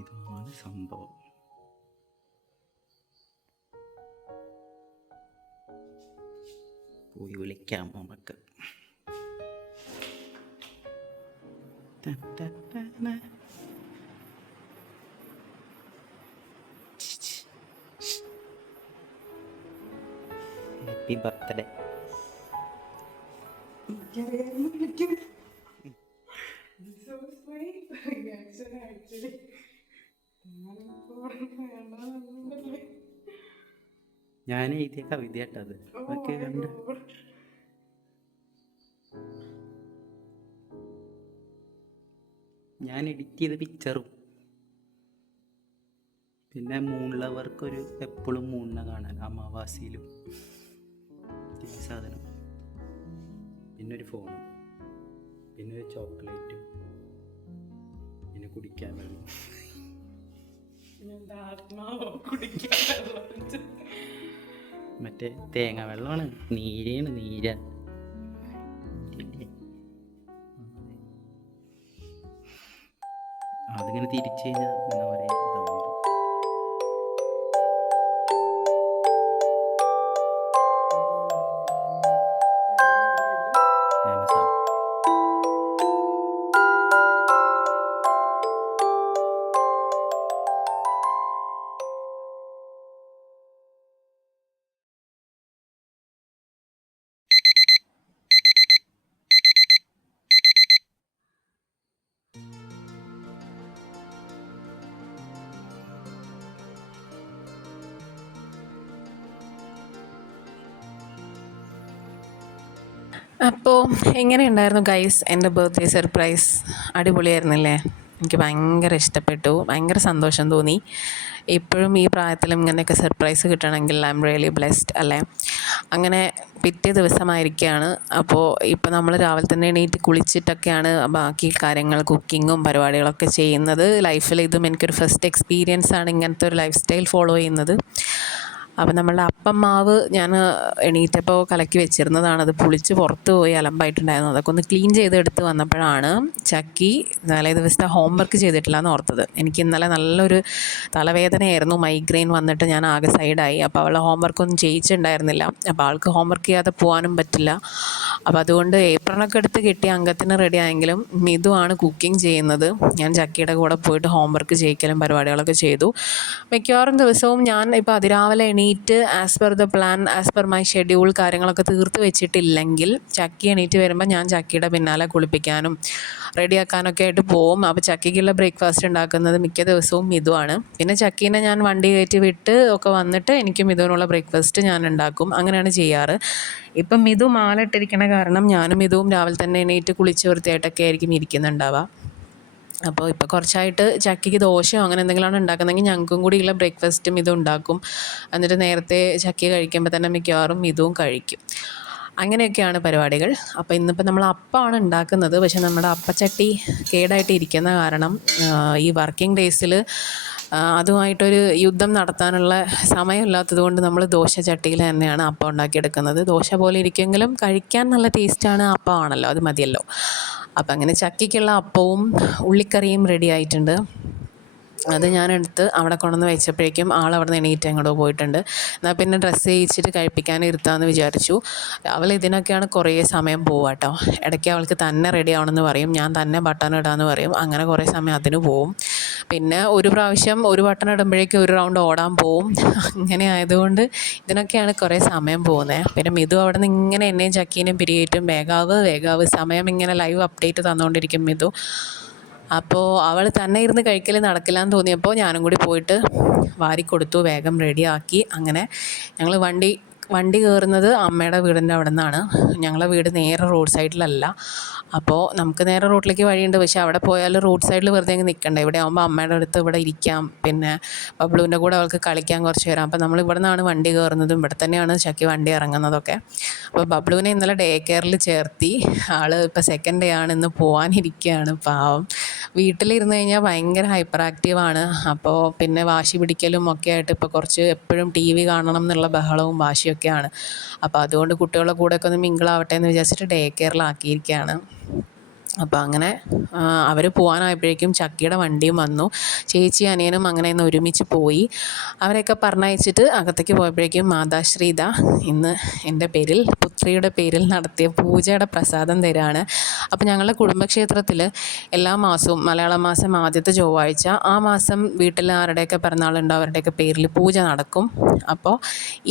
ഇതാണ് സംഭവം. പോയി വിളിക്കാം നമുക്ക്. Happy birthday. ഞാൻ എഴുതിയ കവിത കേട്ടത് ഒക്കെ കണ്ട് ഞാൻ എഡിറ്റ് ചെയ്ത പിക്ചറും പിന്നെ മൂണിലവർക്കൊരു എപ്പോഴും മൂണിനെ കാണാൻ അമാവാസിയിലും ഈ സാധനം, പിന്നെ ഒരു ഫോണും, പിന്നെ ഒരു ചോക്ലേറ്റും, പിന്നെ കുടിക്കാൻ വെള്ളം. മറ്റേ തേങ്ങ വെള്ളമാണ്, നീര. അതിങ്ങനെ തിരിച്ചു കഴിഞ്ഞാൽ എന്താ പറയുക, അപ്പോൾ എങ്ങനെയുണ്ടായിരുന്നു ഗൈസ് എൻ്റെ ബർത്ത്ഡേ സർപ്രൈസ്? അടിപൊളിയായിരുന്നില്ലേ? എനിക്ക് ഭയങ്കര ഇഷ്ടപ്പെട്ടു, ഭയങ്കര സന്തോഷം തോന്നി. ഇപ്പോഴും ഈ പ്രായത്തിലും ഇങ്ങനെയൊക്കെ സർപ്രൈസ് കിട്ടണമെങ്കിൽ ഐ എം റിയലി ബ്ലെസ്ഡ് അല്ലേ? അങ്ങനെ പിറ്റേ ദിവസമായിരിക്കുകയാണ്. അപ്പോൾ ഇപ്പോൾ നമ്മൾ രാവിലെ തന്നെ എണീറ്റ് കുളിച്ചിട്ടൊക്കെയാണ് ബാക്കി കാര്യങ്ങൾ, കുക്കിങ്ങും പരിപാടികളൊക്കെ ചെയ്യുന്നത്. ലൈഫിൽ ഇതും എനിക്കൊരു ഫസ്റ്റ് എക്സ്പീരിയൻസ് ആണ് ഇങ്ങനത്തെ ഒരു ലൈഫ് സ്റ്റൈൽ ഫോളോ ചെയ്യുന്നത്. അപ്പം നമ്മളുടെ അപ്പം മാവ് ഞാൻ എണീറ്റപ്പോൾ കലക്കി വെച്ചിരുന്നതാണ്. അത് പുളിച്ച് പുറത്ത് പോയി അലമ്പായിട്ടുണ്ടായിരുന്നു. അതൊക്കെ ഒന്ന് ക്ലീൻ ചെയ്തെടുത്ത് വന്നപ്പോഴാണ് ചക്കി തലേ ദിവസത്തെ ഹോംവർക്ക് ചെയ്തിട്ടില്ല എന്ന് ഓർത്തത്. എനിക്ക് ഇന്നലെ നല്ലൊരു തലവേദനയായിരുന്നു, മൈഗ്രെയിൻ വന്നിട്ട് ഞാൻ ആകെ സൈഡായി. അപ്പോൾ അവളെ ഹോംവർക്കൊന്നും ചെയ്യിച്ചിട്ടുണ്ടായിരുന്നില്ല. അപ്പോൾ ആൾക്ക് ഹോംവർക്ക് ചെയ്യാതെ പോകാനും പറ്റില്ല. അപ്പോൾ അതുകൊണ്ട് ഏപ്രണൊക്കെ എടുത്ത് കിട്ടിയ അംഗത്തിന് റെഡി ആയെങ്കിലും മിതുവാണ് കുക്കിംഗ് ചെയ്യുന്നത്. ഞാൻ ചക്കിയുടെ കൂടെ പോയിട്ട് ഹോംവർക്ക് ചെയ്യിക്കലും പരിപാടികളൊക്കെ ചെയ്തു. മിക്കവാറും ദിവസവും ഞാൻ ഇപ്പോൾ അതിരാവിലെ എണീറ്റ് as per the plan, as per my schedule കാര്യങ്ങളൊക്കെ തീർത്ത് വെച്ചിട്ടില്ലെങ്കിൽ ചക്കി എണീറ്റ് വരുമ്പോൾ ഞാൻ ചക്കിയുടെ പിന്നാലെ കുളിപ്പിക്കാനും റെഡിയാക്കാനൊക്കെ ആയിട്ട് പോവും. അപ്പോൾ ചക്കിക്കുള്ള ബ്രേക്ക്ഫാസ്റ്റ് ഉണ്ടാക്കുന്നത് മിക്ക ദിവസവും മിതുവാണ്. പിന്നെ ചക്കീനെ ഞാൻ വണ്ടി കയറ്റി വിട്ട് ഒക്കെ വന്നിട്ട് എനിക്ക് മിതുവിനുള്ള ബ്രേക്ക്ഫാസ്റ്റ് ഞാൻ ഉണ്ടാക്കും. അങ്ങനെയാണ് ചെയ്യാറ്. ഇപ്പം മിതു മാലിട്ടിരിക്കണ കാരണം ഞാനും മിതുവും രാവിലെ തന്നെ എണീറ്റ് കുളിച്ച് വൃത്തിയായിട്ടൊക്കെ ആയിരിക്കും ഇരിക്കുന്നുണ്ടാവുക. അപ്പോൾ ഇപ്പോൾ കുറച്ചായിട്ട് ചക്കിക്ക് ദോശയോ അങ്ങനെ എന്തെങ്കിലുമാണ് ഉണ്ടാക്കുന്നതെങ്കിൽ ഞങ്ങൾക്കും കൂടിയുള്ള ബ്രേക്ക്ഫാസ്റ്റും ഇതും ഉണ്ടാക്കും. എന്നിട്ട് നേരത്തെ ചക്കി കഴിക്കുമ്പോൾ തന്നെ മിക്കവാറും ഇതും കഴിക്കും. അങ്ങനെയൊക്കെയാണ് പരിപാടികൾ. അപ്പോൾ ഇന്നിപ്പോൾ നമ്മൾ അപ്പമാണ് ഉണ്ടാക്കുന്നത്. പക്ഷേ നമ്മുടെ അപ്പച്ചട്ടി കേടായിട്ട് ഇരിക്കുന്ന കാരണം ഈ വർക്കിംഗ് ഡേയ്സിൽ അതുമായിട്ടൊരു യുദ്ധം നടത്താനുള്ള സമയമില്ലാത്തത് കൊണ്ട് നമ്മൾ ദോശ ചട്ടിയിൽ തന്നെയാണ് അപ്പം ഉണ്ടാക്കിയെടുക്കുന്നത്. ദോശ പോലെ ഇരിക്കുമെങ്കിലും കഴിക്കാൻ നല്ല ടേസ്റ്റാണ്, അപ്പമാണല്ലോ, അത് മതിയല്ലോ. അപ്പം അങ്ങനെ ചക്കിക്കുള്ള അപ്പവും ഉള്ളിക്കറിയും റെഡി ആയിട്ടുണ്ട്. അത് ഞാനെടുത്ത് അവിടെ കൊണ്ടുവന്ന് വെച്ചപ്പോഴേക്കും ആളവിടെ നിന്ന് എണീറ്റ് എങ്ങോട്ടോ പോയിട്ടുണ്ട്. എന്നാൽ പിന്നെ ഡ്രസ്സ് ചെയ്യിച്ചിട്ട് കഴിപ്പിക്കാൻ ഇരുത്താമെന്ന് വിചാരിച്ചു. രാവിലെ ഇതിനൊക്കെയാണ് കുറേ സമയം പോവുക കേട്ടോ. ഇടയ്ക്ക് അവൾക്ക് തന്നെ റെഡി ആവണമെന്ന് പറയും, ഞാൻ തന്നെ ബട്ടൺ ഇടാമെന്ന് പറയും. അങ്ങനെ കുറേ സമയം അതിന് പോവും. പിന്നെ ഒരു പ്രാവശ്യം ഒരു ബട്ടൺ ഇടുമ്പോഴേക്കും ഒരു റൗണ്ട് ഓടാൻ പോവും. അങ്ങനെ ആയതുകൊണ്ട് ഇതിനൊക്കെയാണ് കുറേ സമയം പോകുന്നത്. പിന്നെ മിതു അവിടെ നിന്ന് ഇങ്ങനെ എന്നെയും ചക്കീനെയും പിരിയേറ്റും വേഗാവ് സമയം ഇങ്ങനെ ലൈവ് അപ്ഡേറ്റ് തന്നുകൊണ്ടിരിക്കും മിതു. അപ്പോൾ അവൾ തന്നെ ഇരുന്ന് കഴിക്കൽ നടക്കില്ല എന്ന് തോന്നിയപ്പോൾ ഞാനും കൂടി പോയിട്ട് വാരിക്കൊടുത്തു, വേഗം റെഡിയാക്കി. അങ്ങനെ ഞങ്ങൾ വണ്ടി കയറുന്നത് അമ്മയുടെ വീടിൻ്റെ അവിടെ നിന്നാണ്. ഞങ്ങളെ വീട് നേരെ റോഡ് സൈഡിലല്ല. അപ്പോൾ നമുക്ക് നേരെ റോഡിലേക്ക് വഴിയുണ്ട്, പക്ഷേ അവിടെ പോയാൽ റോഡ് സൈഡിൽ വെറുതെ അങ്ങ് നിൽക്കണ്ടേ. ഇവിടെ ആകുമ്പോൾ അമ്മയുടെ അടുത്ത് ഇവിടെ ഇരിക്കാം, പിന്നെ ബബ്ലുവിൻ്റെ കൂടെ അവൾക്ക് കളിക്കാൻ കുറച്ച് വരാം. അപ്പോൾ നമ്മൾ ഇവിടെ നിന്നാണ് വണ്ടി കയറുന്നതും ഇവിടെ തന്നെയാണ് ചക്കി വണ്ടി ഇറങ്ങുന്നതൊക്കെ. അപ്പോൾ ബബ്ലുവിനെ ഇന്നലെ ഡേ കെയറിൽ ചേർത്തി. ആൾ ഇപ്പോൾ സെക്കൻഡ് ഡേ ആണ്, ഇന്ന് പോകാനിരിക്കുകയാണ്. പാവം വീട്ടിലിരുന്ന് കഴിഞ്ഞാൽ ഭയങ്കര ഹൈപ്പർ ആക്റ്റീവാണ്. അപ്പോൾ പിന്നെ വാശി പിടിക്കലും ഒക്കെ ആയിട്ട് ഇപ്പോൾ കുറച്ച് എപ്പോഴും ടി വി കാണണം എന്നുള്ള ബഹളവും വാശിയൊക്കെയാണ്. അപ്പോൾ അതുകൊണ്ട് കുട്ടികളുടെ കൂടെയൊക്കെ ഒന്ന് മിങ്കിളാവട്ടെ എന്ന് വിചാരിച്ചിട്ട് ഡേ കെയറിലാക്കിയിരിക്കുകയാണ്. അപ്പോൾ അങ്ങനെ അവർ പോകാനായപ്പോഴേക്കും ചക്കിയുടെ വണ്ടിയും വന്നു. ചേച്ചി അനിയനും അങ്ങനെ ഇന്ന് ഒരുമിച്ച് പോയി. അവരെയൊക്കെ പറഞ്ഞയച്ചിട്ട് അകത്തേക്ക് പോയപ്പോഴേക്കും മാതാശ്രീ ഇന്ന് എൻ്റെ പേരിൽ, പുത്രിയുടെ പേരിൽ നടത്തിയ പൂജയുടെ പ്രസാദം തരാണ്. അപ്പോൾ ഞങ്ങളുടെ കുടുംബക്ഷേത്രത്തിൽ എല്ലാ മാസവും മലയാള മാസം ആദ്യത്തെ ചൊവ്വാഴ്ച ആ മാസം വീട്ടിൽ ആരുടെയൊക്കെ പിറന്നാളുണ്ടോ അവരുടെയൊക്കെ പേരിൽ പൂജ നടക്കും. അപ്പോൾ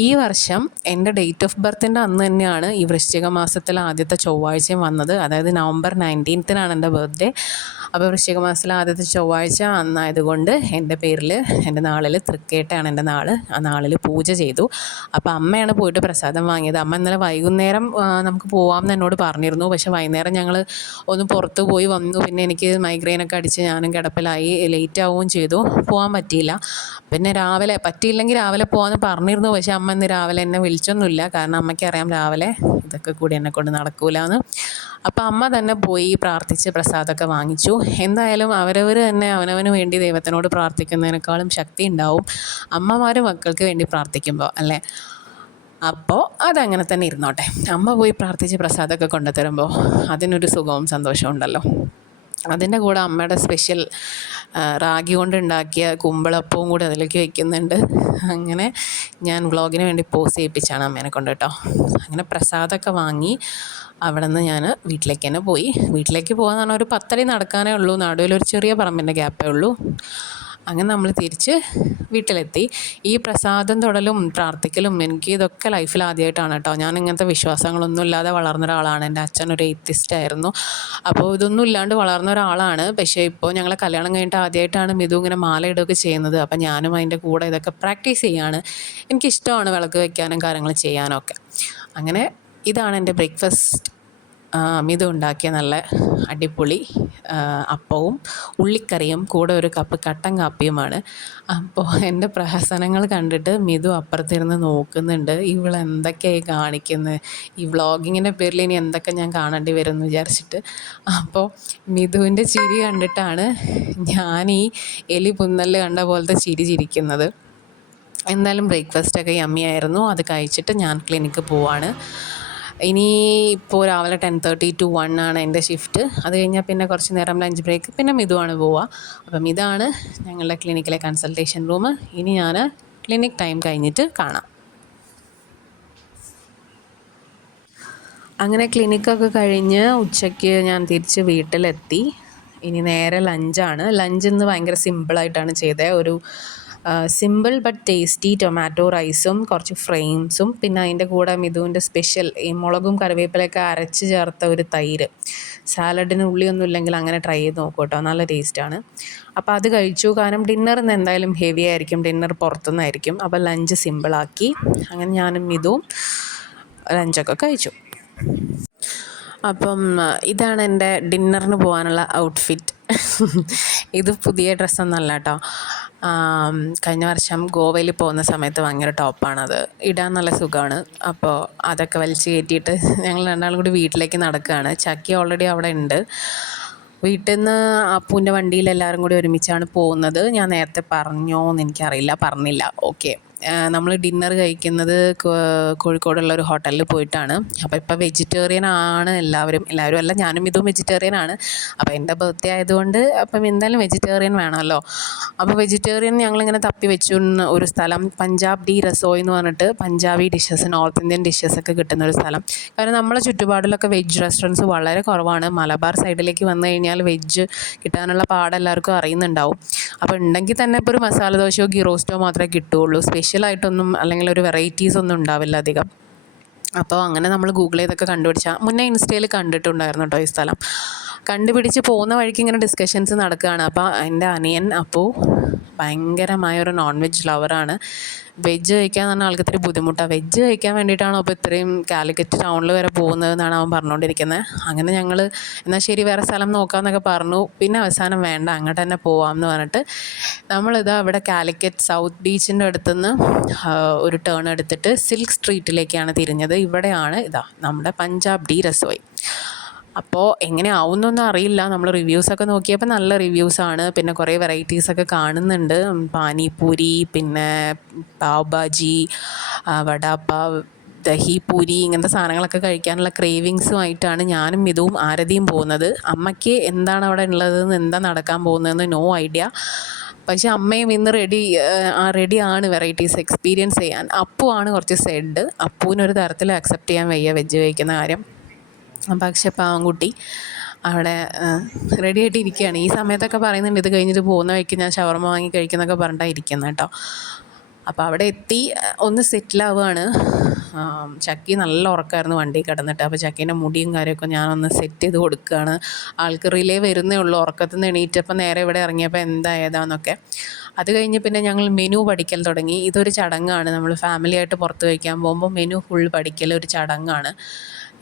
ഈ വർഷം എൻ്റെ ഡേറ്റ് ഓഫ് ബർത്തിൻ്റെ അന്ന് തന്നെയാണ് ഈ വൃശ്ചിക മാസത്തിൽ ആദ്യത്തെ ചൊവ്വാഴ്ചയും വന്നത്. അതായത് നവംബർ 19-നാണ് എൻ്റെ ബർത്ത്ഡേ. അപ്പോൾ വൃശ്ചിക മാസത്തിലെ ആദ്യത്തെ ചൊവ്വാഴ്ച അന്നായതുകൊണ്ട് എൻ്റെ പേരിൽ എൻ്റെ നാളിൽ തൃക്കേട്ടയാണ് എൻ്റെ നാൾ. ആ നാളിൽ പൂജ ചെയ്തു. അപ്പോൾ അമ്മയാണ് പോയിട്ട് പ്രസാദം വാങ്ങിയത്. അമ്മ ഇന്നലെ വൈകുന്നേരം നമുക്ക് പോകാമെന്ന് എന്നോട് പറഞ്ഞിരുന്നു. പക്ഷേ വൈകുന്നേരം ഞങ്ങൾ ഒന്ന് പുറത്ത് പോയി വന്നു. പിന്നെ എനിക്ക് മൈഗ്രെയിനൊക്കെ അടിച്ച് ഞാനും കിടപ്പിലായി, ലേറ്റ് ആവുകയും ചെയ്തു, പോകാൻ പറ്റിയില്ല. പിന്നെ രാവിലെ പറ്റിയില്ലെങ്കിൽ രാവിലെ പോകാമെന്ന് പറഞ്ഞിരുന്നു. പക്ഷേ അമ്മ ഇന്ന് രാവിലെ എന്നെ വിളിച്ചൊന്നുമില്ല. കാരണം അമ്മയ്ക്കറിയാം രാവിലെ ഇതൊക്കെ കൂടി എന്നെ കൊണ്ട് നടക്കൂലെന്ന്. അപ്പോൾ അമ്മ തന്നെ പോയി പ്രാർത്ഥിച്ച് പ്രസാദമൊക്കെ വാങ്ങിച്ചു. എന്തായാലും അവരവർ തന്നെ അവനവന് വേണ്ടി ദൈവത്തിനോട് പ്രാർത്ഥിക്കുന്നതിനേക്കാളും ശക്തി ഉണ്ടാവും അമ്മമാർ മക്കൾക്ക് വേണ്ടി പ്രാർത്ഥിക്കുമ്പോൾ, അല്ലേ? അപ്പോൾ അതങ്ങനെ തന്നെ ഇരുന്നോട്ടെ. അമ്മ പോയി പ്രാർത്ഥിച്ച് പ്രസാദമൊക്കെ കൊണ്ടുതരുമ്പോൾ അതിനൊരു സുഖവും സന്തോഷവും ഉണ്ടല്ലോ. അതിൻ്റെ കൂടെ അമ്മയുടെ സ്പെഷ്യൽ റാഗി കൊണ്ടുണ്ടാക്കിയ കുമ്പിളപ്പവും കൂടി അതിലേക്ക് വയ്ക്കുന്നുണ്ട്. അങ്ങനെ ഞാൻ വ്ളോഗിന് വേണ്ടി പോസ്റ്റ് ചെയ്യിപ്പിച്ചാണ് അമ്മേനെ കൊണ്ട് കേട്ടോ. അങ്ങനെ പ്രസാദമൊക്കെ വാങ്ങി അവിടെ നിന്ന് ഞാൻ വീട്ടിലേക്ക് തന്നെ പോയി. വീട്ടിലേക്ക് പോകാൻ പറഞ്ഞാൽ ഒരു 10 അടി നടക്കാനേ ഉള്ളൂ. നടുവിലൊരു ചെറിയ പറമ്പിൻ്റെ ഗ്യാപ്പേ ഉള്ളൂ. അങ്ങനെ നമ്മൾ തിരിച്ച് വീട്ടിലെത്തി. ഈ പ്രസാദം തൊടലും പ്രാർത്ഥിക്കലും എനിക്ക് ഇതൊക്കെ ലൈഫിൽ ആദ്യമായിട്ടാണ് കേട്ടോ. ഞാൻ ഇങ്ങനത്തെ വിശ്വാസങ്ങളൊന്നും ഇല്ലാതെ വളർന്ന ഒരാളാണ്. എൻ്റെ അച്ഛൻ ഒരു എയ്ത്തിസ്റ്റ് ആയിരുന്നു. അപ്പോൾ ഇതൊന്നും ഇല്ലാണ്ട് വളർന്ന ഒരാളാണ്. പക്ഷേ ഇപ്പോൾ ഞങ്ങൾ കല്യാണം കഴിഞ്ഞിട്ട് ആദ്യമായിട്ടാണ് മിതു ഇങ്ങനെ മാല ഇടുകയൊക്കെ ചെയ്യുന്നത്. അപ്പോൾ ഞാനും അതിൻ്റെ കൂടെ ഇതൊക്കെ പ്രാക്ടീസ് ചെയ്യാണ്. എനിക്കിഷ്ടമാണ് വിളക്ക് വയ്ക്കാനും കാര്യങ്ങൾ ചെയ്യാനും ഒക്കെ. അങ്ങനെ ഇതാണ് എൻ്റെ ബ്രേക്ക്ഫാസ്റ്റ്. മിതു ഉണ്ടാക്കിയ നല്ല അടിപൊളി അപ്പവും ഉള്ളിക്കറിയും കൂടെ ഒരു കപ്പ് കട്ടൻ കാപ്പിയുമാണ്. അപ്പോൾ എൻ്റെ പ്രഹസനങ്ങൾ കണ്ടിട്ട് മിതു അപ്പുറത്തിരുന്ന് നോക്കുന്നുണ്ട്. ഇവളെന്തൊക്കെയായി കാണിക്കുന്നത്, ഈ വ്ളോഗിങ്ങിൻ്റെ പേരിൽ ഇനി എന്തൊക്കെ ഞാൻ കാണേണ്ടി വരും എന്ന് വിചാരിച്ചിട്ട്. അപ്പോൾ മിതുവിൻ്റെ ചിരി കണ്ടിട്ടാണ് ഞാൻ ഈ എലി പുന്നല് കണ്ട പോലത്തെ ചിരി ചിരിക്കുന്നത്. എന്തായാലും ബ്രേക്ക്ഫാസ്റ്റൊക്കെ യമ്മിയായിരുന്നു. അത് കഴിച്ചിട്ട് ഞാൻ ക്ലിനിക്ക് പോവാണ്. ഇനി ഇപ്പോൾ രാവിലെ 10:30 to 1 ആണ് എൻ്റെ ഷിഫ്റ്റ്. അത് കഴിഞ്ഞാൽ പിന്നെ കുറച്ച് നേരം ലഞ്ച് ബ്രേക്ക്, പിന്നെ മിതുവാണ് പോവുക. അപ്പം ഇതാണ് ഞങ്ങളുടെ ക്ലിനിക്കിലെ കൺസൾട്ടേഷൻ റൂം. ഇനി ഞാൻ ക്ലിനിക് ടൈം കഴിഞ്ഞിട്ട് കാണാം. അങ്ങനെ ക്ലിനിക്കൊക്കെ കഴിഞ്ഞ് ഉച്ചയ്ക്ക് ഞാൻ തിരിച്ച് വീട്ടിലെത്തി. ഇനി നേരെ ലഞ്ചാണ്. ലഞ്ച് ഇന്ന് ഭയങ്കര സിമ്പിളായിട്ടാണ് ചെയ്തത്. ഒരു സിമ്പിൾ ബട്ട് ടേസ്റ്റി ടൊമാറ്റോ റൈസും കുറച്ച് ഫ്രെയിംസും പിന്നെ അതിൻ്റെ കൂടെ മിതുവിൻ്റെ സ്പെഷ്യൽ ഈ മുളകും കറിവേപ്പിലയൊക്കെ അരച്ച് ചേർത്ത ഒരു തൈര്. സാലഡിന് ഉള്ളിയൊന്നും ഇല്ലെങ്കിൽ അങ്ങനെ ട്രൈ ചെയ്ത് നോക്കൂ കേട്ടോ, നല്ല ടേസ്റ്റാണ്. അപ്പോൾ അത് കഴിച്ചു. കാരണം ഡിന്നറിന് എന്തായാലും ഹെവി ആയിരിക്കും, ഡിന്നർ പുറത്തുനിന്നായിരിക്കും. അപ്പോൾ ലഞ്ച് സിമ്പിളാക്കി. അങ്ങനെ ഞാനും മിതുവും ലഞ്ചൊക്കെ കഴിച്ചു. അപ്പം ഇതാണ് എൻ്റെ ഡിന്നറിന് പോകാനുള്ള ഔട്ട്ഫിറ്റ്. ഇത് പുതിയ ഡ്രസ്സൊന്നുമല്ല കേട്ടോ. കഴിഞ്ഞ വർഷം ഗോവയിൽ പോകുന്ന സമയത്ത് വാങ്ങിയ ടോപ്പാണത്. ഇടാൻ നല്ല സുഖമാണ്. അപ്പോൾ അതൊക്കെ വലിച്ച് കയറ്റിയിട്ട് ഞങ്ങൾ രണ്ടാളും കൂടി വീട്ടിലേക്ക് നടക്കുകയാണ്. ചക്കി ഓൾറെഡി അവിടെ ഉണ്ട്. വീട്ടിൽ നിന്ന് അപ്പൂൻ്റെ വണ്ടിയിൽ എല്ലാവരും കൂടി ഒരുമിച്ചാണ് പോകുന്നത്. ഞാൻ നേരത്തെ പറഞ്ഞോ എന്ന് എനിക്കറിയില്ല, പറഞ്ഞില്ല. ഓക്കെ, നമ്മൾ ഡിന്നർ കഴിക്കുന്നത് കോഴിക്കോടുള്ള ഒരു ഹോട്ടലിൽ പോയിട്ടാണ്. അപ്പോൾ ഇപ്പോൾ വെജിറ്റേറിയൻ ആണ് എല്ലാവരും അല്ല, ഞാനും ഇതും വെജിറ്റേറിയൻ ആണ്. അപ്പോൾ എൻ്റെ ബർത്ത്ഡേ ആയതുകൊണ്ട് അപ്പം എന്തായാലും വെജിറ്റേറിയൻ വേണമല്ലോ. അപ്പോൾ വെജിറ്റേറിയൻ ഞങ്ങളിങ്ങനെ തപ്പി വെച്ചു ഒരു സ്ഥലം, പഞ്ചാബ് ഡി റസോയ് എന്ന് പറഞ്ഞിട്ട് പഞ്ചാബി ഡിഷസ്, നോർത്ത് ഇന്ത്യൻ ഡിഷസൊക്കെ കിട്ടുന്ന ഒരു സ്ഥലം. കാരണം നമ്മളെ ചുറ്റുപാടിലൊക്കെ വെജ് റെസ്റ്റോറൻറ്റ്സ് വളരെ കുറവാണ്. മലബാർ സൈഡിലേക്ക് വന്നു കഴിഞ്ഞാൽ വെജ് കിട്ടാനുള്ള പാട് എല്ലാവർക്കും അറിയുന്നുണ്ടാവും. അപ്പോൾ ഉണ്ടെങ്കിൽ തന്നെ ഇപ്പോൾ ഒരു മസാല ദോശയോ ഗീ റോസ്റ്റോ മാത്രമേ കിട്ടുകയുള്ളൂ. സ്പെഷ്യലായിട്ടൊന്നും അല്ലെങ്കിൽ ഒരു വെറൈറ്റീസ് ഒന്നും ഉണ്ടാവില്ല അധികം. അപ്പോൾ അങ്ങനെ നമ്മൾ ഗൂഗിൾ ചെയ്തൊക്കെ കണ്ടുപിടിച്ചാൽ, മുന്നേ ഇൻസ്റ്റയിൽ കണ്ടിട്ടുണ്ടായിരുന്നു കേട്ടോ ഈ സ്ഥലം. കണ്ടുപിടിച്ച് പോകുന്ന വഴിക്ക് ഇങ്ങനെ ഡിസ്കഷൻസ് നടക്കുകയാണ്. അപ്പോൾ എൻ്റെ അനിയൻ അപ്പോൾ ഭയങ്കരമായൊരു നോൺ വെജ് ലവറാണ്. വെജ് കഴിക്കാൻ പറഞ്ഞാൽ ആൾക്ക് ഇത്തിരി ബുദ്ധിമുട്ടാണ്. വെജ് കഴിക്കാൻ വേണ്ടിയിട്ടാണ് അപ്പോൾ ഇത്രയും കാലിക്കറ്റ് ടൗണിൽ വരെ പോകുന്നതെന്നാണ് അവൻ പറഞ്ഞുകൊണ്ടിരിക്കുന്നത്. അങ്ങനെ ഞങ്ങൾ എന്നാൽ ശരി വേറെ സ്ഥലം നോക്കാമെന്നൊക്കെ പറഞ്ഞു. പിന്നെ അവസാനം വേണ്ട, അങ്ങോട്ട് തന്നെ പോവാമെന്ന് പറഞ്ഞിട്ട് നമ്മളിതാ ഇവിടെ കാലിക്കറ്റ് സൗത്ത് ബീച്ചിൻ്റെ അടുത്തുനിന്ന് ഒരു ടേൺ എടുത്തിട്ട് സിൽക്ക് സ്ട്രീറ്റിലേക്കാണ് തിരിഞ്ഞത്. ഇവിടെയാണ് ഇതാ നമ്മുടെ പഞ്ചാബ് ഡി റസോയ്. അപ്പോൾ എങ്ങനെ ആവുന്നൊന്നും അറിയില്ല. നമ്മൾ റിവ്യൂസൊക്കെ നോക്കിയപ്പോൾ നല്ല റിവ്യൂസാണ്. പിന്നെ കുറേ വെറൈറ്റീസൊക്കെ കാണുന്നുണ്ട്. പാനിപൂരി, പിന്നെ പാവ് ഭാജി, വടാപ്പാവ്, ദഹി പൂരി ഇങ്ങനത്തെ സാധനങ്ങളൊക്കെ കഴിക്കാനുള്ള ക്രേവിങ്സുമായിട്ടാണ് ഞാനും ഇതും ആരതിയും പോകുന്നത്. അമ്മയ്ക്ക് എന്താണ് അവിടെ ഉള്ളതെന്ന്, എന്താ നടക്കാൻ പോകുന്നതെന്ന് നോ ഐഡിയ. പക്ഷെ അമ്മയും ഇന്ന് റെഡിയാണ് വെറൈറ്റീസ് എക്സ്പീരിയൻസ് ചെയ്യാൻ. അപ്പു ആണ് കുറച്ച് സെഡ്. അപ്പുവിനൊരു തരത്തിലും അക്സെപ്റ്റ് ചെയ്യാൻ വയ്യ വെജ് കഴിക്കുന്ന കാര്യം. പക്ഷെ പാവൻകുട്ടി അവിടെ റെഡി ആയിട്ട് ഇരിക്കുകയാണ്. ഈ സമയത്തൊക്കെ പറയുന്നുണ്ട് ഇത് കഴിഞ്ഞിട്ട് പോകുന്ന വഴിക്ക് ഞാൻ ഷവർമ വാങ്ങി കഴിക്കുന്നൊക്കെ പറഞ്ഞിട്ടാണ് ഇരിക്കുന്നത് കേട്ടോ. അപ്പോൾ അവിടെ എത്തി ഒന്ന് സെറ്റിലാവുകയാണ്. ചക്കി നല്ല ഉറക്കമായിരുന്നു വണ്ടി കിടന്നിട്ട്. അപ്പോൾ ചക്കീൻ്റെ മുടിയും കാര്യമൊക്കെ ഞാനൊന്ന് സെറ്റ് ചെയ്ത് കൊടുക്കുകയാണ്. ആൾക്ക് റിലേ വരുന്നേ ഉള്ളൂ. ഉറക്കത്തിൽ നിന്ന് എണീറ്റപ്പോൾ നേരെ ഇവിടെ ഇറങ്ങിയപ്പോൾ എന്തായതാന്നൊക്കെ. അത് കഴിഞ്ഞ് പിന്നെ ഞങ്ങൾ മെനു പഠിക്കൽ തുടങ്ങി. ഇതൊരു ചടങ്ങാണ്. നമ്മൾ ഫാമിലിയായിട്ട് പുറത്ത് കഴിക്കാൻ പോകുമ്പോൾ മെനു ഫുൾ പഠിക്കൽ ഒരു ചടങ്ങാണ്.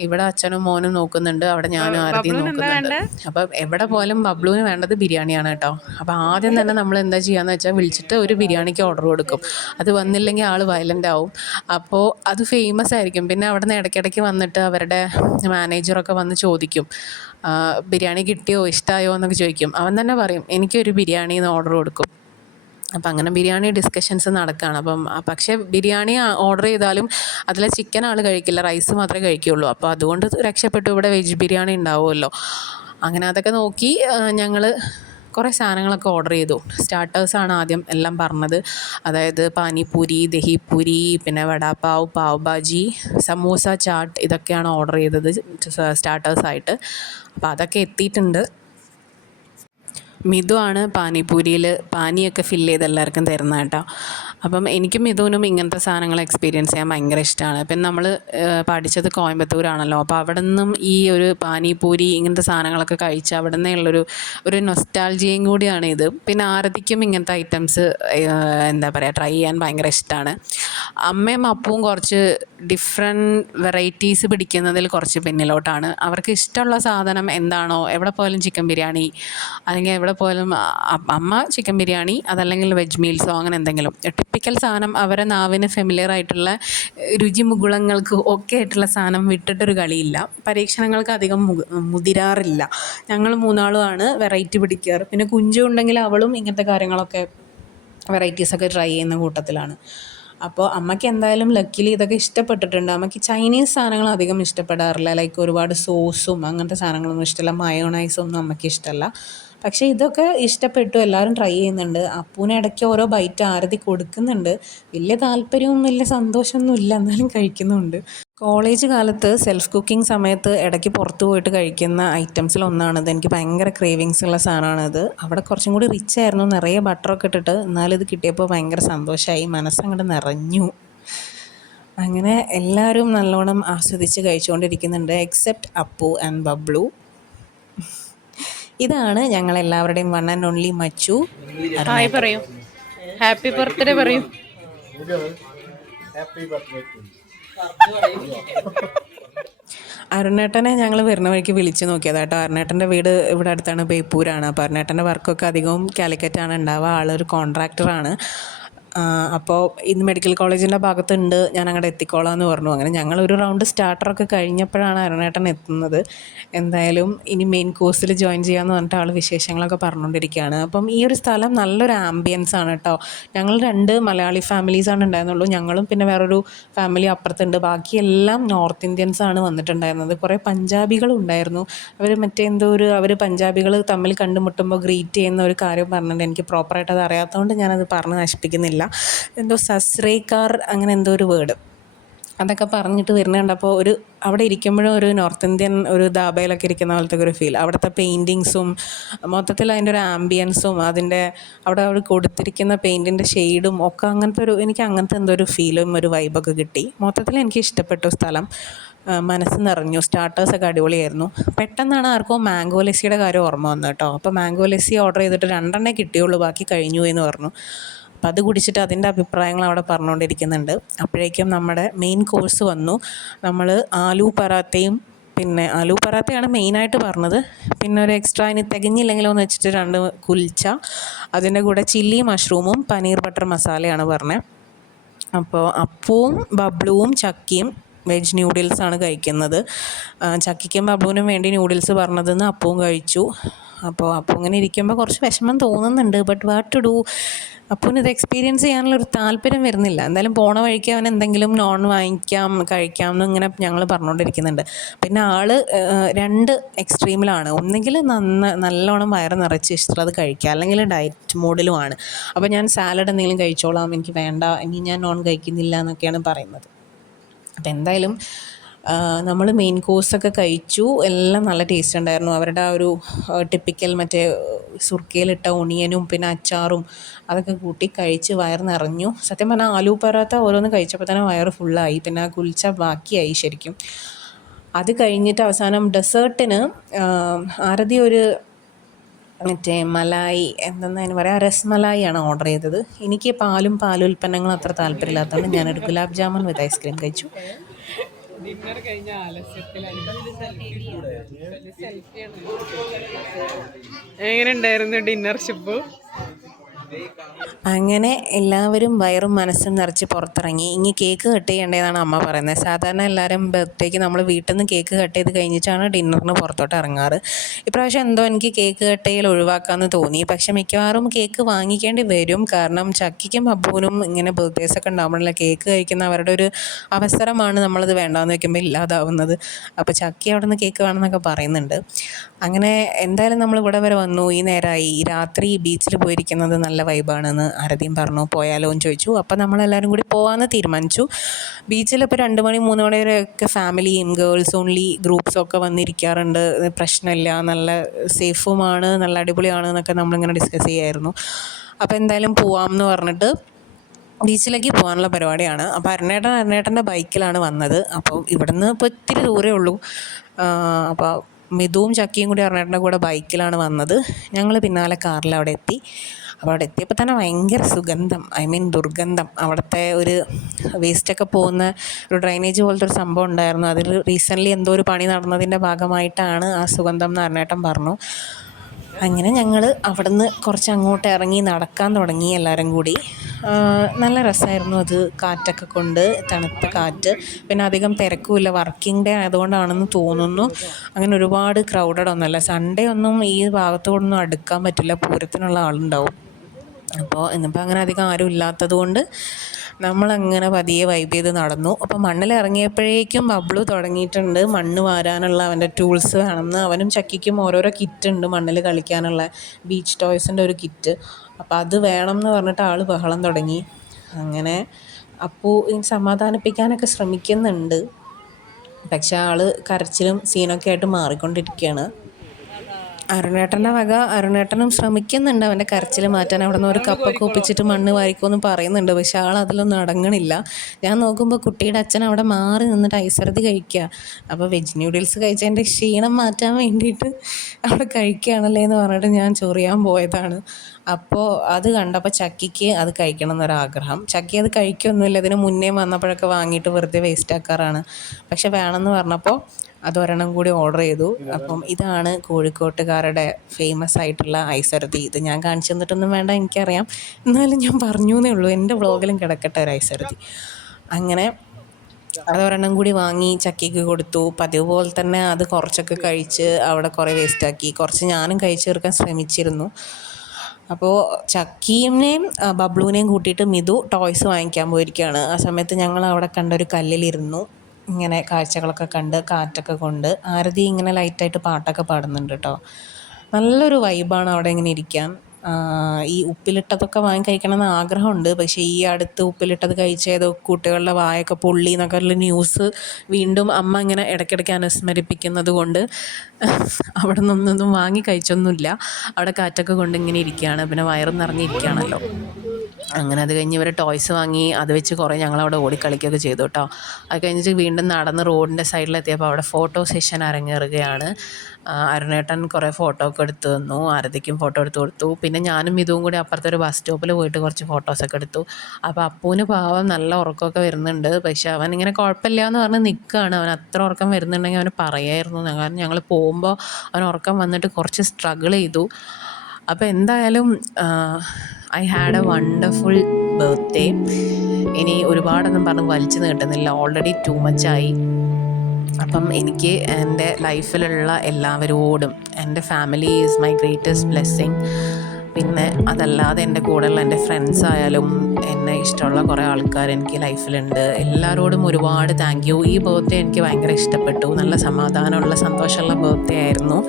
ഇവിടെ അച്ഛനും മോനും നോക്കുന്നുണ്ട്, അവിടെ ഞാനും ആരതിയും നോക്കുന്നുണ്ട്. അപ്പം എവിടെ പോലും ബബ്ലുവിന് വേണ്ടത് ബിരിയാണിയാണ് കേട്ടോ. അപ്പോൾ ആദ്യം തന്നെ നമ്മൾ എന്താ ചെയ്യാന്ന് വെച്ചാൽ വിളിച്ചിട്ട് ഒരു ബിരിയാണിക്ക് ഓർഡർ കൊടുക്കും. അത് വന്നില്ലെങ്കിൽ ആൾ വയലൻ്റ് ആവും. അപ്പോൾ അത് ഫേമസ് ആയിരിക്കും. പിന്നെ അവിടെ നിന്ന് ഇടയ്ക്കിടയ്ക്ക് വന്നിട്ട് അവരുടെ മാനേജറൊക്കെ വന്ന് ചോദിക്കും, ബിരിയാണി കിട്ടിയോ, ഇഷ്ടമായോ എന്നൊക്കെ ചോദിക്കും. അവൻ തന്നെ പറയും എനിക്കൊരു ബിരിയാണി എന്ന് ഓർഡർ കൊടുക്കും. അപ്പം അങ്ങനെ ബിരിയാണി ഡിസ്കഷൻസ് നടക്കുകയാണ്. പക്ഷേ ബിരിയാണി ഓർഡർ ചെയ്താലും അതിലെ ചിക്കൻ ആൾ കഴിക്കില്ല, റൈസ് മാത്രമേ കഴിക്കുകയുള്ളൂ. അപ്പോൾ അതുകൊണ്ട് രക്ഷപ്പെട്ടു. ഇവിടെ വെജ് ബിരിയാണി ഉണ്ടാവുമല്ലോ. അങ്ങനെ അതൊക്കെ നോക്കി ഞങ്ങൾ കുറേ സാധനങ്ങളൊക്കെ ഓർഡർ ചെയ്തു. സ്റ്റാർട്ടേഴ്സാണ് ആദ്യം എല്ലാം പറഞ്ഞത്. അതായത് പാനിപൂരി, ദഹിപൂരി, പിന്നെ വടാപ്പാവ്, പാവ് ഭാജി, സമൂസ, ചാട്ട്, ഇതൊക്കെയാണ് ഓർഡർ ചെയ്തത് സ്റ്റാർട്ടേഴ്സായിട്ട്. അപ്പോൾ അതൊക്കെ എത്തിയിട്ടുണ്ട്. മിഥു ആണ് പാനിപൂരിയിൽ പാനിയൊക്കെ ഫില്ല് ചെയ്ത് എല്ലാവർക്കും തരുന്നത് കേട്ടോ. അപ്പം എനിക്കും മിഥുവിനും ഇങ്ങനത്തെ സാധനങ്ങൾ എക്സ്പീരിയൻസ് ചെയ്യാൻ ഭയങ്കര ഇഷ്ടമാണ്. പിന്നെ നമ്മൾ പഠിച്ചത് കോയമ്പത്തൂരാണല്ലോ. അപ്പോൾ അവിടെ നിന്നും ഈ ഒരു പാനിപൂരി ഇങ്ങനത്തെ സാധനങ്ങളൊക്കെ കഴിച്ച് അവിടെ നിന്നുള്ളൊരു നൊസ്റ്റാൾജിയയും കൂടിയാണ് ഇത്. പിന്നെ ആരതിക്കും ഇങ്ങനത്തെ ഐറ്റംസ് എന്താ പറയുക ട്രൈ ചെയ്യാൻ ഭയങ്കര ഇഷ്ടമാണ്. അമ്മയും അപ്പവും കുറച്ച് ഡിഫറെൻറ്റ് വെറൈറ്റീസ് പിടിക്കുന്നതിൽ കുറച്ച് പിന്നിലോട്ടാണ്. അവർക്ക് ഇഷ്ടമുള്ള സാധനം എന്താണോ, എവിടെ പോയാലും ചിക്കൻ ബിരിയാണി, അല്ലെങ്കിൽ എവിടെ പോയാലും അമ്മ ചിക്കൻ ബിരിയാണി, അതല്ലെങ്കിൽ വെജ് മീൽസോ അങ്ങനെ എന്തെങ്കിലും ടിപ്പിക്കൽ സാധനം. അവരെ നാവിന് ഫെമിലിയർ ആയിട്ടുള്ള രുചിമുകുളങ്ങൾക്ക് ഒക്കെ ആയിട്ടുള്ള സാധനം വിട്ടിട്ടൊരു കളിയില്ല. പരീക്ഷണങ്ങൾക്ക് അധികം മുതിരാറില്ല. ഞങ്ങൾ മൂന്നാളുമാണ് വെറൈറ്റി പിടിക്കാറ്. പിന്നെ കുഞ്ചു ഉണ്ടെങ്കിൽ അവളും ഇങ്ങനത്തെ കാര്യങ്ങളൊക്കെ വെറൈറ്റീസൊക്കെ ട്രൈ ചെയ്യുന്ന കൂട്ടത്തിലാണ്. അപ്പോൾ അമ്മയ്ക്ക് എന്തായാലും ലക്കിലി ഇതൊക്കെ ഇഷ്ടപ്പെട്ടിട്ടുണ്ട്. അമ്മയ്ക്ക് ചൈനീസ് സാധനങ്ങൾ അധികം ഇഷ്ടപ്പെടാറില്ല. ലൈക്ക് ഒരുപാട് സോസും അങ്ങനത്തെ സാധനങ്ങളൊന്നും ഇഷ്ടമല്ല, മയോണൈസൊന്നും അമ്മയ്ക്ക് ഇഷ്ടമല്ല. പക്ഷേ ഇതൊക്കെ ഇഷ്ടപ്പെട്ടു, എല്ലാവരും ട്രൈ ചെയ്യുന്നുണ്ട്. അപ്പൂന് ഇടയ്ക്ക് ഓരോ ബൈറ്റ് ആരതി കൊടുക്കുന്നുണ്ട്. വലിയ താല്പര്യവും വലിയ സന്തോഷമൊന്നും ഇല്ല, എന്നാലും കഴിക്കുന്നുണ്ട്. കോളേജ് കാലത്ത് സെൽഫ് കുക്കിംഗ് സമയത്ത് ഇടയ്ക്ക് പുറത്ത് പോയിട്ട് കഴിക്കുന്ന ഐറ്റംസിലൊന്നാണിത്. എനിക്ക് ഭയങ്കര ക്രേവിങ്സ് ഉള്ള സാധനമാണിത്. അവിടെ കുറച്ചും കൂടി റിച്ച് ആയിരുന്നു, നിറയെ ബട്ടറൊക്കെ ഇട്ടിട്ട്. എന്നാലും ഇത് കിട്ടിയപ്പോൾ ഭയങ്കര സന്തോഷമായി, മനസ്സങ്ങോട്ട് നിറഞ്ഞു. അങ്ങനെ എല്ലാവരും നല്ലോണം ആസ്വദിച്ച് കഴിച്ചുകൊണ്ടിരിക്കുന്നുണ്ട്, എക്സെപ്റ്റ് അപ്പു ആൻഡ് ബബ്ലു. ഇതാണ് ഞങ്ങളെല്ലാവരുടെയും വൺ ആൻഡ് ഓൺലി മച്ചു. ഹായ് പറയൂ, ഹാപ്പി ബർത്ത്ഡേ പറയൂ. അരുണേട്ടനെ ഞങ്ങൾ വരുന്ന വഴിക്ക് വിളിച്ച് നോക്കിയതാട്ടോ. അരുണേട്ടൻ്റെ വീട് ഇവിടെ അടുത്താണ്, ബേപ്പൂരാണ്. അപ്പോൾ അരുണേട്ടൻ്റെ വർക്കൊക്കെ അധികവും കാലിക്കറ്റാണ് ഉണ്ടാവുക. ആളൊരു കോൺട്രാക്ടറാണ്. അപ്പോൾ ഇന്ന് മെഡിക്കൽ കോളേജിൻ്റെ ഭാഗത്തുണ്ട്, ഞാൻ അങ്ങോട്ട് എത്തിക്കോളാം എന്ന് പറഞ്ഞു. അങ്ങനെ ഞങ്ങളൊരു റൗണ്ട് സ്റ്റാർട്ടറൊക്കെ കഴിഞ്ഞപ്പോഴാണ് അരുണേട്ടൻ എത്തുന്നത്. എന്തായാലും ഇനി മെയിൻ കോഴ്സിൽ ജോയിൻ ചെയ്യാമെന്ന് പറഞ്ഞിട്ട് ആൾ വിശേഷങ്ങളൊക്കെ പറഞ്ഞുകൊണ്ടിരിക്കുകയാണ്. അപ്പം ഈ ഒരു സ്ഥലം നല്ലൊരു ആംബിയൻസ് ആണ് കേട്ടോ. ഞങ്ങൾ 2 മലയാളി ഫാമിലീസാണ് ഉണ്ടായിരുന്നുള്ളൂ. ഞങ്ങളും പിന്നെ വേറൊരു ഫാമിലി അപ്പുറത്തുണ്ട്. ബാക്കിയെല്ലാം നോർത്ത് ഇന്ത്യൻസാണ് വന്നിട്ടുണ്ടായിരുന്നത്. കുറേ പഞ്ചാബികളും ഉണ്ടായിരുന്നു. അവർ അവർ പഞ്ചാബികൾ തമ്മിൽ കണ്ടുമുട്ടുമ്പോൾ ഗ്രീറ്റ് ചെയ്യുന്ന ഒരു കാര്യം പറഞ്ഞിട്ടുണ്ട്. എനിക്ക് പ്രോപ്പറായിട്ട് അത് അറിയാത്തതുകൊണ്ട് ഞാനത് പറഞ്ഞ് നശിപ്പിക്കുന്നില്ല. എന്തോ സസ്രേക്കാർ അങ്ങനെ എന്തോ ഒരു വേർഡ്, അതൊക്കെ പറഞ്ഞിട്ട് വരുന്നുണ്ട്. അപ്പോൾ അവിടെ ഇരിക്കുമ്പോഴും ഒരു നോർത്ത് ഇന്ത്യൻ ഒരു ദാബയിലൊക്കെ ഇരിക്കുന്ന പോലത്തെ ഒരു ഫീൽ. അവിടുത്തെ പെയിൻറ്റിങ്സും മൊത്തത്തിൽ അതിൻ്റെ ഒരു ആംബിയൻസും അവിടെ അവർ കൊടുത്തിരിക്കുന്ന പെയിൻറ്റിൻ്റെ ഷെയ്ഡും ഒക്കെ എനിക്ക് അങ്ങനത്തെ എന്തോ ഒരു ഫീലും ഒരു വൈബൊക്കെ കിട്ടി. മൊത്തത്തിൽ എനിക്ക് ഇഷ്ടപ്പെട്ടു സ്ഥലം, മനസ്സ് നിറഞ്ഞു. സ്റ്റാർട്ടേഴ്സൊക്കെ അടിപൊളിയായിരുന്നു. പെട്ടെന്നാണ് ആർക്കോ മാംഗോ ലസ്സിയുടെ കാര്യം ഓർമ്മ വന്നത് കേട്ടോ. അപ്പോൾ മാംഗോ ലസ്സി ഓർഡർ ചെയ്തിട്ട് 2 കിട്ടിയുള്ളൂ, ബാക്കി കഴിഞ്ഞു എന്ന് പറഞ്ഞു. അപ്പം അത് കുടിച്ചിട്ട് അതിൻ്റെ അഭിപ്രായങ്ങൾ അവിടെ പറഞ്ഞുകൊണ്ടിരിക്കുന്നുണ്ട്. അപ്പോഴേക്കും നമ്മുടെ മെയിൻ കോഴ്സ് വന്നു. നമ്മൾ ആലു പറാത്തയാണ് മെയിനായിട്ട് പറഞ്ഞത്. പിന്നെ ഒരു എക്സ്ട്രാ ഇനി തികഞ്ഞില്ലെങ്കിലോ എന്ന് വെച്ചിട്ട് 2 കുൽച്ച, അതിൻ്റെ കൂടെ ചില്ലി മഷ്റൂമും പനീർ ബട്ടർ മസാലയാണ് പറഞ്ഞത്. അപ്പോൾ അപ്പവും ബബ്ലുവും ചക്കിയും വെജ് ന്യൂഡിൽസാണ് കഴിക്കുന്നത്. ചക്കിക്കും ബബ്ലുവിനും വേണ്ടി ന്യൂഡിൽസ് പറഞ്ഞതെന്ന് അപ്പവും കഴിച്ചു. അപ്പോൾ ഇങ്ങനെ ഇരിക്കുമ്പോൾ കുറച്ച് വിഷമം തോന്നുന്നുണ്ട്. ബട്ട് വാട്ട് ടു ഡു, അപ്പോൾ ഇത് എക്സ്പീരിയൻസ് ചെയ്യാനുള്ളൊരു താല്പര്യം വരുന്നില്ല. എന്തായാലും പോണ വഴിക്ക് അവൻ എന്തെങ്കിലും നോൺ വാങ്ങിക്കാം കഴിക്കാം എന്നിങ്ങനെ ഞങ്ങൾ പറഞ്ഞുകൊണ്ടിരിക്കുന്നുണ്ട്. പിന്നെ രണ്ട് എക്സ്ട്രീമിലാണ്. ഒന്നെങ്കിൽ നല്ലോണം വയറ് നിറച്ച് ഇഷ്ടമുള്ളത് കഴിക്കുക, അല്ലെങ്കിൽ ഡയറ്റ് മോഡിലുമാണ്. അപ്പോൾ ഞാൻ സാലഡ് എന്തെങ്കിലും കഴിച്ചോളാം, എനിക്ക് വേണ്ട, ഇനി ഞാൻ നോൺ കഴിക്കുന്നില്ല എന്നൊക്കെയാണ് പറയുന്നത്. അപ്പോൾ എന്തായാലും നമ്മൾ മെയിൻ കോഴ്സൊക്കെ കഴിച്ചു. എല്ലാം നല്ല ടേസ്റ്റ് ഉണ്ടായിരുന്നു. അവരുടെ ആ ഒരു ടിപ്പിക്കൽ മറ്റേ സുർക്കയിലിട്ട ഒണിയനും പിന്നെ അച്ചാറും അതൊക്കെ കൂട്ടി കഴിച്ച് വയറ് നിറഞ്ഞു. സത്യം പറഞ്ഞാൽ ആലു പറാത്ത ഓരോന്ന് കഴിച്ചപ്പോൾ തന്നെ വയറ് ഫുള്ളായി. പിന്നെ ആ കുൽച്ച ബാക്കിയായി ശരിക്കും. അത് കഴിഞ്ഞിട്ട് അവസാനം ഡെസേർട്ടിന് ആരതി ഒരു മറ്റേ മലായി എന്തെന്നതിന് പറയാം, രസ്മലായിയാണ് ഓർഡർ ചെയ്തത്. എനിക്ക് പാലുൽപ്പന്നങ്ങളും അത്ര താല്പര്യമില്ലാത്തതുകൊണ്ട് ഞാനൊരു ഗുലാബ് ജാമുൻ വിത്ത് ഐസ്ക്രീം കഴിച്ചു. ഡിന്നർ കഴിഞ്ഞ എങ്ങനെ ഉണ്ടായിരുന്നു ഡിന്നർ ഷിപ്പ്? അങ്ങനെ എല്ലാവരും വയറും മനസ്സും നിറച്ച് പുറത്തിറങ്ങി. ഇനി കേക്ക് കട്ട് ചെയ്യേണ്ടതെന്നാണ് അമ്മ പറയുന്നത്. സാധാരണ എല്ലാവരും ബർത്ത്ഡേക്ക് നമ്മൾ വീട്ടിൽ നിന്ന് കേക്ക് കട്ട് ചെയ്ത് കഴിഞ്ഞിട്ടാണ് ഡിന്നറിന് പുറത്തോട്ട് ഇറങ്ങാറ്. ഇപ്രാവശ്യം എന്തോ എനിക്ക് കേക്ക് കട്ട് ചെയ്യൽ ഒഴിവാക്കാമെന്ന് തോന്നി. പക്ഷെ മിക്കവാറും കേക്ക് വാങ്ങിക്കേണ്ടി വരും. കാരണം ചക്കിക്കും ബബ്ബൂനും ഇങ്ങനെ ബർത്ത്ഡേസൊക്കെ ഉണ്ടാകുമ്പോഴല്ല കേക്ക് കഴിക്കുന്ന അവരുടെ ഒരു അവസരമാണ് നമ്മളത് വേണ്ടാന്ന് വയ്ക്കുമ്പോൾ ഇല്ലാതാവുന്നത്. അപ്പോൾ ചക്കി അവിടെ നിന്ന് കേക്ക് വേണമെന്നൊക്കെ പറയുന്നുണ്ട്. അങ്ങനെ എന്തായാലും നമ്മൾ ഇവിടെ വരെ വന്നു. ഈ നേരമായി. രാത്രി ബീച്ചിൽ പോയിരിക്കുന്നത് നല്ല വൈബാണെന്ന് ആരതിയും പറഞ്ഞു. പോയാലോ എന്ന് ചോദിച്ചു. അപ്പോൾ നമ്മളെല്ലാവരും കൂടി പോകാമെന്ന് തീരുമാനിച്ചു. ബീച്ചിലിപ്പോൾ 2 മണി 3 മണി വരെയൊക്കെ ഫാമിലിയും ഗേൾസ് ഓൺലി ഗ്രൂപ്പ്സൊക്കെ വന്നിരിക്കാറുണ്ട്. പ്രശ്നമില്ല, നല്ല സേഫുമാണ്, നല്ല അടിപൊളിയാണ് എന്നൊക്കെ നമ്മളിങ്ങനെ ഡിസ്കസ് ചെയ്യായിരുന്നു. അപ്പോൾ എന്തായാലും പോവാമെന്ന് പറഞ്ഞിട്ട് ബീച്ചിലേക്ക് പോകാനുള്ള പരിപാടിയാണ്. അപ്പോൾ അരുണേട്ടൻ്റെ ബൈക്കിലാണ് വന്നത്. അപ്പോൾ ഇവിടുന്ന് ഇപ്പോൾ ഇത്തിരി ദൂരമേ ഉള്ളൂ. അപ്പോൾ മിതുവും ചക്കിയും കൂടി അരുണേട്ടൻ്റെ കൂടെ ബൈക്കിലാണ് വന്നത്. ഞങ്ങൾ പിന്നാലെ കാറിൽ അവിടെ എത്തി. അപ്പോൾ അവിടെ എത്തിയപ്പോൾ തന്നെ ഭയങ്കര സുഗന്ധം, ദുർഗന്ധം. അവിടുത്തെ ഒരു വേസ്റ്റൊക്കെ പോകുന്ന ഒരു ഡ്രൈനേജ് പോലത്തെ ഒരു സംഭവം ഉണ്ടായിരുന്നു. അതിൽ റീസെൻ്റ്ലി എന്തോ ഒരു പണി നടന്നതിൻ്റെ ഭാഗമായിട്ടാണ് ആ സുഗന്ധം എന്ന് അരുണേട്ടൻ പറഞ്ഞു. അങ്ങനെ ഞങ്ങൾ അവിടുന്ന് കുറച്ച് അങ്ങോട്ട് ഇറങ്ങി നടക്കാൻ തുടങ്ങി എല്ലാവരും കൂടി. നല്ല രസമായിരുന്നു അത്. കാറ്റൊക്കെ കൊണ്ട്, തണുത്ത കാറ്റ്. പിന്നെ അധികം തിരക്കുമില്ല. വർക്കിംഗ് ഡേ ആയതുകൊണ്ടാണെന്ന് തോന്നുന്നു. അങ്ങനെ ഒരുപാട് ക്രൗഡഡ് ഒന്നുമല്ല. സൺഡേ ഒന്നും ഈ ഭാഗത്തോടൊന്നും അടുക്കാൻ പറ്റില്ല, പൂരത്തിനുള്ള ആളുണ്ടാവും. അപ്പോൾ ഇന്നിപ്പോൾ അങ്ങനെ അധികം ആരും ഇല്ലാത്തത് കൊണ്ട് നമ്മളങ്ങനെ പതിയെ വൈബ് ചെയ്ത് നടന്നു. അപ്പോൾ മണ്ണിൽ ഇറങ്ങിയപ്പോഴേക്കും ബബ്ലു തുടങ്ങിയിട്ടുണ്ട് മണ്ണ് വാരാനുള്ള അവൻ്റെ ടൂൾസ് വേണമെന്ന്. അവനും ചക്കിക്കും ഓരോരോ കിറ്റുണ്ട് മണ്ണിൽ കളിക്കാനുള്ള, ബീച്ച് ടോയ്സിൻ്റെ ഒരു കിറ്റ്. അപ്പോൾ അത് വേണം എന്ന് പറഞ്ഞിട്ട് ആൾ ബഹളം തുടങ്ങി. അങ്ങനെ അപ്പോൾ സമാധാനിപ്പിക്കാനൊക്കെ ശ്രമിക്കുന്നുണ്ട്. പക്ഷെ ആൾ കരച്ചിലും സീനൊക്കെ ആയിട്ട് മാറിക്കൊണ്ടിരിക്കുകയാണ്. അരുണേട്ടനും ശ്രമിക്കുന്നുണ്ട് അവൻ്റെ കരച്ചിൽ മാറ്റാൻ. അവിടെ നിന്ന് ഒരു കപ്പൊക്കെ ഒപ്പിച്ചിട്ട് മണ്ണ് വാരിക്കുമെന്ന് പറയുന്നുണ്ട്. പക്ഷെ ആൾ അതിലൊന്നും അടങ്ങണില്ല. ഞാൻ നോക്കുമ്പോൾ കുട്ടിയുടെ അച്ഛൻ അവിടെ മാറി നിന്നിട്ട് ഐസർദി കഴിക്കുക. അപ്പോൾ വെജ് ന്യൂഡിൽസ് കഴിച്ചതിൻ്റെ ക്ഷീണം മാറ്റാൻ വേണ്ടിയിട്ട് അവിടെ കഴിക്കുകയാണല്ലേ എന്ന് പറഞ്ഞിട്ട് ഞാൻ ചൊറിയാൻ പോയതാണ്. അപ്പോൾ അത് കണ്ടപ്പോൾ ചക്കിക്ക് അത് കഴിക്കണം എന്നൊരാഗ്രഹം. ചക്കി അത് കഴിക്കൊന്നുമില്ല. ഇതിന് മുന്നേ വന്നപ്പോഴൊക്കെ വാങ്ങിയിട്ട് വെറുതെ വേസ്റ്റ് ആക്കാറാണ്. പക്ഷെ വേണമെന്ന് പറഞ്ഞപ്പോൾ അതൊരെണ്ണം കൂടി ഓർഡർ ചെയ്തു. അപ്പം ഇതാണ് കോഴിക്കോട്ടുകാരുടെ ഫേമസ് ആയിട്ടുള്ള ഐസർദി. ഇത് ഞാൻ കാണിച്ചു തന്നിട്ടൊന്നും വേണ്ട, എനിക്കറിയാം, എന്നാലും ഞാൻ പറഞ്ഞു എന്നേ ഉള്ളൂ. എൻ്റെ വ്ളോഗിലും കിടക്കട്ടെ ഒരു ഐസർദി. അങ്ങനെ അതൊരെണ്ണം കൂടി വാങ്ങി ചക്കിക്ക് കൊടുത്തു. പതിവ് പോലെ തന്നെ അത് കുറച്ചൊക്കെ കഴിച്ച് അവിടെ കുറേ വേസ്റ്റാക്കി. കുറച്ച് ഞാനും കഴിച്ച് തീർക്കാൻ ശ്രമിച്ചിരുന്നു. അപ്പോൾ ചക്കീനെയും ബബ്ലുവിനെയും കൂട്ടിയിട്ട് മിതു ടോയ്സ് വാങ്ങിക്കാൻ പോയിരിക്കുകയാണ്. ആ സമയത്ത് ഞങ്ങൾ അവിടെ കണ്ടൊരു കല്ലിലിരുന്നു. ഇങ്ങനെ കാഴ്ചകളൊക്കെ കണ്ട് കാറ്റൊക്കെ കൊണ്ട്. ആരതി ഇങ്ങനെ ലൈറ്റായിട്ട് പാട്ടൊക്കെ പാടുന്നുണ്ട് കേട്ടോ. നല്ലൊരു വൈബാണ് അവിടെ ഇങ്ങനെ ഇരിക്കാൻ. ഈ ഉപ്പിലിട്ടതൊക്കെ വാങ്ങി കഴിക്കണമെന്ന് ആഗ്രഹമുണ്ട്. പക്ഷേ ഈ അടുത്ത് ഉപ്പിലിട്ടത് കഴിച്ചതോ കുട്ടികളുടെ വായൊക്കെ പൊള്ളി എന്നൊക്കെ ഉള്ള ന്യൂസ് വീണ്ടും അമ്മ ഇങ്ങനെ ഇടയ്ക്കിടയ്ക്ക് അനുസ്മരിപ്പിക്കുന്നത് കൊണ്ട് അവിടെ നിന്നൊന്നും വാങ്ങി കഴിച്ചൊന്നുമില്ല. അവിടെ കാറ്റൊക്കെ കൊണ്ട് ഇങ്ങനെ ഇരിക്കുകയാണ്. പിന്നെ വയറും നിറഞ്ഞിരിക്കുകയാണല്ലോ. അങ്ങനെ അത് കഴിഞ്ഞ് ഇവർ ടോയ്സ് വാങ്ങി അത് വെച്ച് കുറേ ഞങ്ങളവിടെ ഓടിക്കളിക്കുകയൊക്കെ ചെയ്തു കേട്ടോ. അത് കഴിഞ്ഞിട്ട് വീണ്ടും നടന്ന് റോഡിൻ്റെ സൈഡിലെത്തിയപ്പോൾ അവിടെ ഫോട്ടോ സെഷൻ അരങ്ങേറുകയാണ്. അരുണേട്ടൻ കുറേ ഫോട്ടോ ഒക്കെ എടുത്തു തന്നു. ആരതിക്കും ഫോട്ടോ എടുത്ത് കൊടുത്തു. പിന്നെ ഞാനും ഇതും കൂടി അപ്പുറത്തെ ഒരു ബസ് സ്റ്റോപ്പിൽ പോയിട്ട് കുറച്ച് ഫോട്ടോസൊക്കെ എടുത്തു. അപ്പോൾ അപ്പൂന് പാവം നല്ല ഉറക്കമൊക്കെ വരുന്നുണ്ട്. പക്ഷെ അവൻ ഇങ്ങനെ കുഴപ്പമില്ല എന്ന് പറഞ്ഞ് നിൽക്കുകയാണ്. അവൻ അത്ര ഉറക്കം വരുന്നുണ്ടെങ്കിൽ അവന് പറയായിരുന്നു. കാരണം ഞങ്ങൾ പോകുമ്പോൾ അവൻ ഉറക്കം വന്നിട്ട് കുറച്ച് സ്ട്രഗിൾ ചെയ്തു. അപ്പോൾ എന്തായാലും I had A wonderful birthday. ഇനി ഒരുപാടൊന്നും പറഞ്ഞ് വലിച്ചു നീട്ടുന്നില്ല, ഓൾറെഡി ടു മച്ചായി. അപ്പം എനിക്ക് എൻ്റെ ലൈഫിലുള്ള എല്ലാവരോടും എൻ്റെ family is my greatest blessing. പിന്നെ അതല്ലാതെ എൻ്റെ കൂടെയുള്ള എൻ്റെ ഫ്രണ്ട്സ് ആയാലും എന്നെ ഇഷ്ടമുള്ള കുറേ ആൾക്കാർ എനിക്ക് ലൈഫിലുണ്ട്. എല്ലാവരോടും ഒരുപാട് താങ്ക് യു. ഈ ബർത്ത്ഡേ എനിക്ക് ഭയങ്കര ഇഷ്ടപ്പെട്ടു. നല്ല സമാധാനമുള്ള സന്തോഷമുള്ള ബർത്ത്ഡേ ആയിരുന്നു.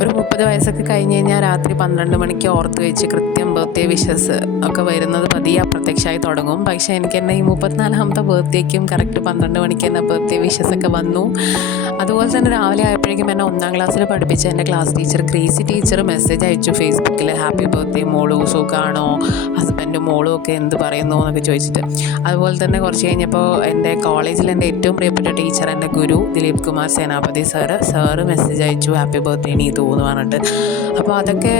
ഒരു 30 വയസ്സൊക്കെ കഴിഞ്ഞ് കഴിഞ്ഞാൽ രാത്രി 12 മണിക്ക് ഓർത്ത് വെച്ച് കൃത്യം ബർത്ത്ഡേ വിഷസ് ഒക്കെ വരുന്നത് പതിയെ അപ്രത്യക്ഷമായി തുടങ്ങും. പക്ഷേ എനിക്ക് തന്നെ ഈ 34ാമത്തെ ബർത്ത്ഡേക്കും കറക്റ്റ് 12 മണിക്ക് തന്നെ ബർത്ത്ഡേ വിഷസൊക്കെ വന്നു. അതുപോലെ തന്നെ രാവിലെ ആയപ്പോഴേക്കും എന്നെ 1ാം ക്ലാസ്സിൽ പഠിപ്പിച്ച എൻ്റെ class teacher crazy teacher message അയച്ചു ഫേസ്ബുക്കിൽ, ഹാപ്പി ബർത്ത്ഡേ മോളു, സുഖമാണോ, ഹസ്ബൻഡും മോളും ഒക്കെ എന്ത് പറയുന്നു എന്നൊക്കെ ചോദിച്ചിട്ട്. അതുപോലെ തന്നെ കുറച്ച് കഴിഞ്ഞപ്പോൾ എൻ്റെ കോളേജിൽ എൻ്റെ ഏറ്റവും പ്രിയപ്പെട്ട ടീച്ചർ, എൻ്റെ ഗുരു ദിലീപ് കുമാർ സേനാപതി സാറ് മെസ്സേജ് അയച്ചു ഹാപ്പി ബർത്ത്ഡേ നീതു എന്ന് പറഞ്ഞിട്ട്. അപ്പോൾ അതൊക്കെ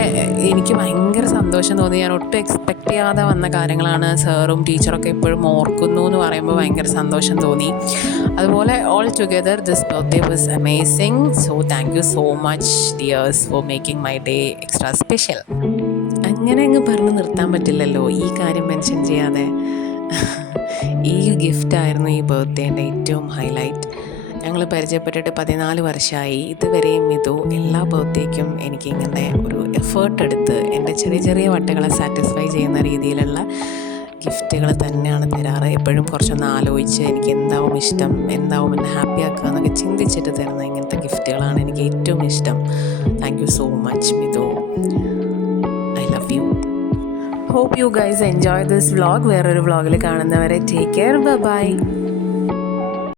എനിക്ക് ഭയങ്കര സന്തോഷം തോന്നി. ഞാൻ ഒട്ടും എക്സ്പെക്റ്റ് ചെയ്യാതെ വന്ന കാര്യങ്ങളാണ്. സാറും ടീച്ചറൊക്കെ ഇപ്പോഴും ഓർക്കുന്നു എന്ന് പറയുമ്പോൾ ഭയങ്കര സന്തോഷം തോന്നി. അതുപോലെ all together this birthday was amazing. So thank you so much dears for making my day extra special. അങ്ങനെ അങ്ങ് പറഞ്ഞ് നിർത്താൻ പറ്റില്ലല്ലോ ഈ കാര്യം മെൻഷൻ ചെയ്യാതെ. ഈ ഗിഫ്റ്റായിരുന്നു ഈ ബർത്ത്ഡേൻ്റെ ഏറ്റവും ഹൈലൈറ്റ്. ഞങ്ങൾ പരിചയപ്പെട്ടിട്ട് 14 വർഷമായി. ഇതുവരെയും ഇതു എല്ലാ ബർത്ത്ഡേക്കും എനിക്കിങ്ങനെ ഒരു എഫേർട്ട് എടുത്ത് എൻ്റെ ചെറിയ ചെറിയ വട്ടകളെ സാറ്റിസ്ഫൈ ചെയ്യുന്ന രീതിയിലുള്ള ഗിഫ്റ്റുകൾ തന്നെയാണ് തരാറ്. എപ്പോഴും കുറച്ചൊന്ന് ആലോചിച്ച് എനിക്ക് എന്താവും ഇഷ്ടം, എന്താവും എന്നെ ഹാപ്പി ആക്കുക എന്നൊക്കെ ചിന്തിച്ചിട്ട് തരുന്ന ഇങ്ങനത്തെ ഗിഫ്റ്റുകളാണ് എനിക്ക് ഏറ്റവും ഇഷ്ടം. Thank you so much Mithu. I love you. Hope you guys enjoy this vlog. വേറൊരു വ്ളോഗിൽ കാണുന്നവരെ ടേക്ക് കെയർ. ബൈ.